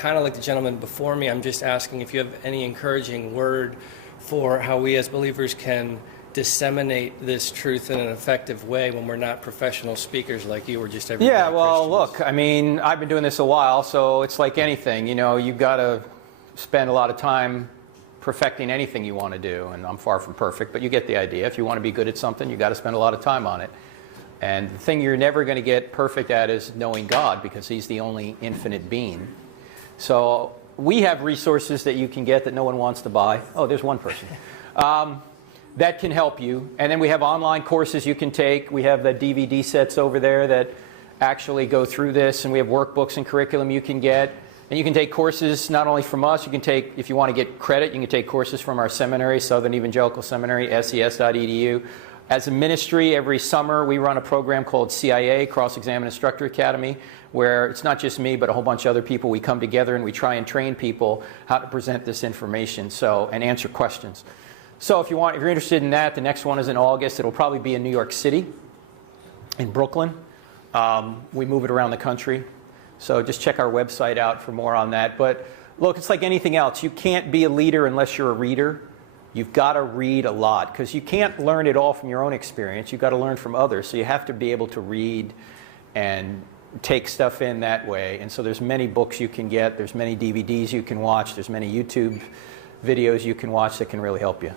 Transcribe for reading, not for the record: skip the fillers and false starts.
kind of like the gentleman before me, I'm just asking if you have any encouraging word for how we as believers can disseminate this truth in an effective way when we're not professional speakers like you or just everyday Yeah, well, Christians. look, I mean, I've been doing this a while, so it's like anything. You know, you've got to spend a lot of time perfecting anything you want to do, and I'm far from perfect, but you get the idea. If you want to be good at something, you've got to spend a lot of time on it. And the thing you're never going to get perfect at is knowing God, because He's the only infinite being. So we have resources that you can get that no one wants to buy. Oh, there's one person. That can help you. And then we have online courses you can take. We have the DVD sets over there that actually go through this, and we have workbooks and curriculum you can get. And you can take courses not only from us, you can take, if you want to get credit, you can take courses from our seminary, Southern Evangelical Seminary, ses.edu. As a ministry, every summer we run a program called CIA, Cross-Examined Instructor Academy, where it's not just me, but a whole bunch of other people. We come together and we try and train people how to present this information, and answer questions. So if you're interested in that, the next one is in August. It'll probably be in New York City, in Brooklyn. We move it around the country. So just check our website out for more on that. But look, it's like anything else. You can't be a leader unless you're a reader. You've got to read a lot, because you can't learn it all from your own experience. You've got to learn from others. So you have to be able to read and take stuff in that way. And so there's many books you can get. There's many DVDs you can watch. There's many YouTube videos you can watch that can really help you.